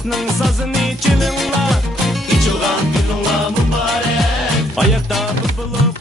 Dostның сазын ичиліңла, ичилған күніңла мұбарек. Аяқта бұлып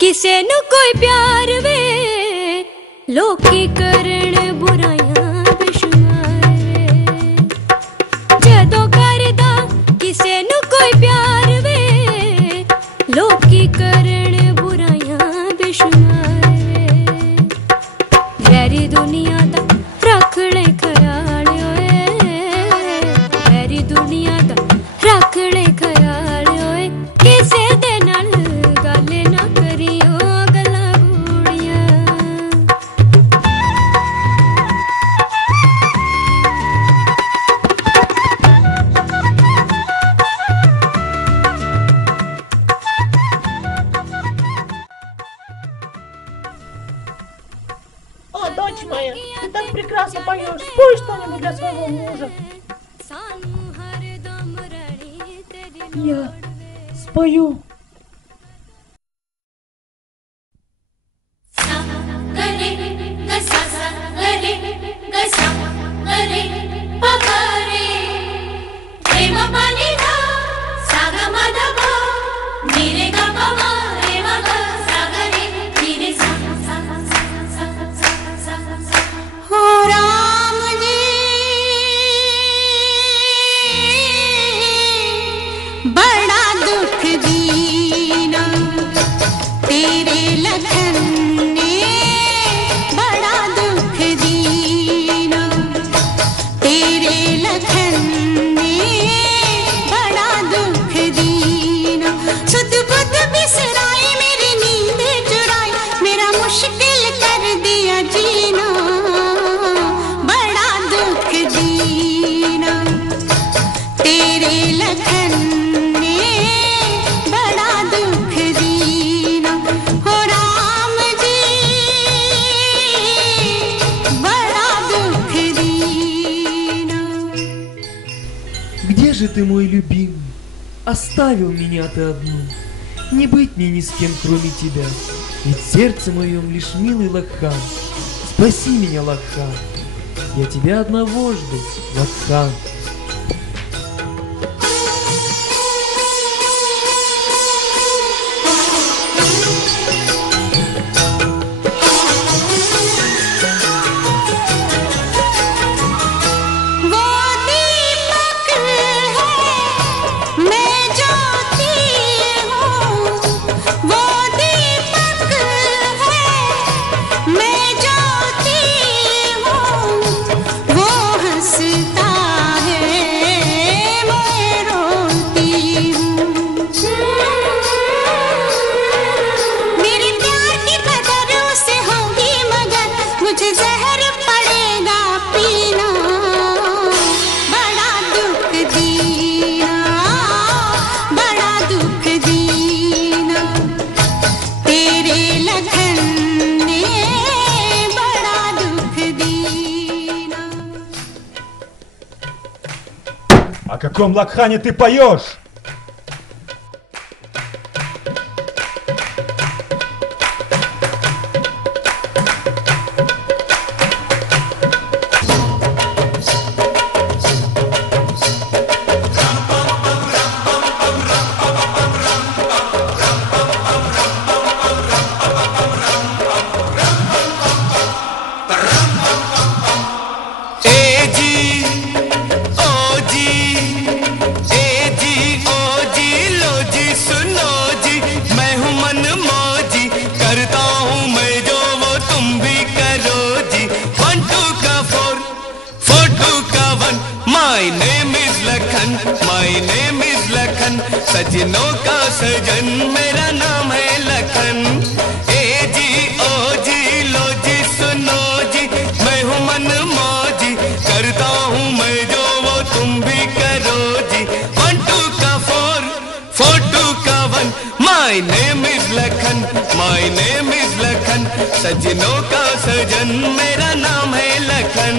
किसे नु कोई प्यार वे लोकी करण बुराइयां बेशुमार वे जदों करदा किसे नु कोई प्यार वे लोकी करण बुराइयां बेशुमार वे गैरी दुनिया दा रख ले ख्याल ओए गैरी दुनिया दा रख ले ख्याल ओए किसे दे नाल गल ना Дочь моя, ты так прекрасно поешь. Спой что-нибудь для своего мужа. Я спою. Где же ты, мой любимый? Оставил меня ты одну. Не быть мне ни с кем, кроме тебя. Ведь в сердце моем лишь милый Лакхан. Спаси меня, Лакхан. Я тебя одного жду, Лакхан. О каком Лакхане ты поешь? माय नेम इज लखन, सजनों का सजन मेरा नाम है लखन। ए जी ओ जी लो जी सुनो जी, मैं हूँ मन मौजी, करता हूँ मैं जो वो तुम भी करो जी। 1 2 का 4 4 2 का 1, my name is Lakhan, my name is Lakhan, सजनों का सजन मेरा नाम है Lakhan.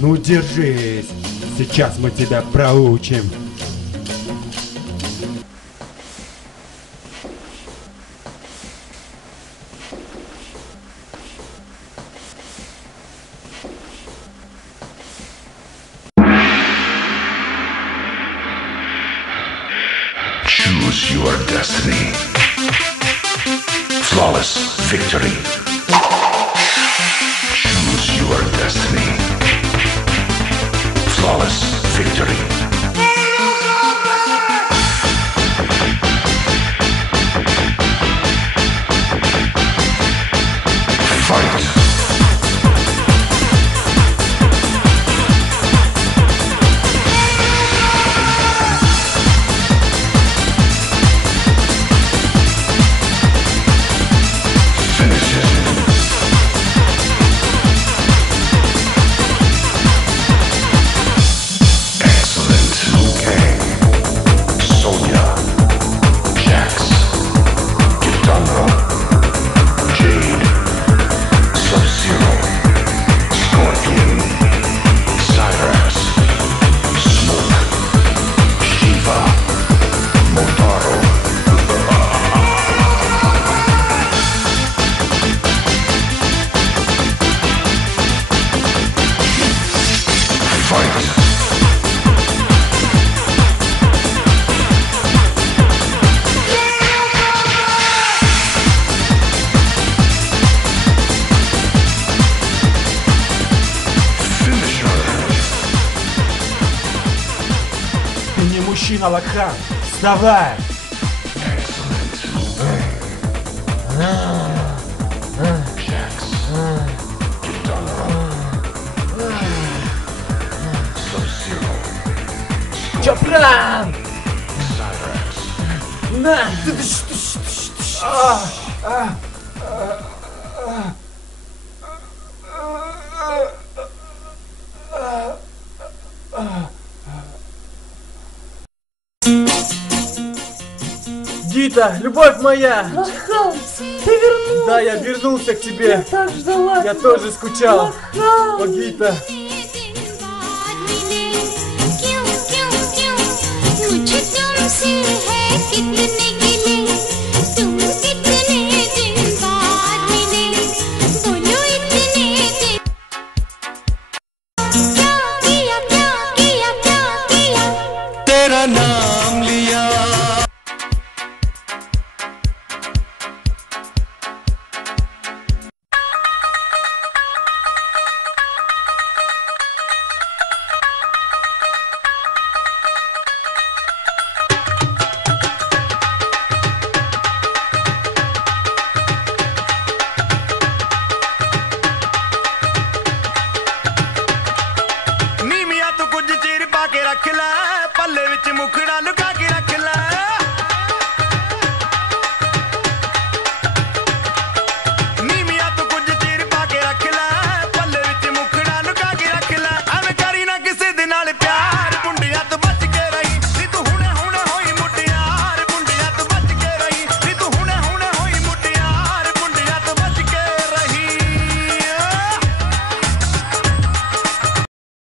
Ну держись, сейчас мы тебя проучим. Choose your destiny. Flawless victory. Choose your destiny. Flawless victory. Fight. Ты не мужчина, Лакхан! Вставай! Чопран! На! Гита, любовь моя! Лахан, ты вернулся! Да, я вернулся к тебе. Я так ждала! Я тоже скучал. Лахан! О, Гита. मुझे तुमसे है कितने गिले, तुम कितने दिन बाद मिले, बोलो इतने दिन। क्या किया क्या किया क्या किया, तेरा नाम लिया। नीमिया तू कुछ चीर पा के रख ले, पल्ले विच मुखड़ा लुका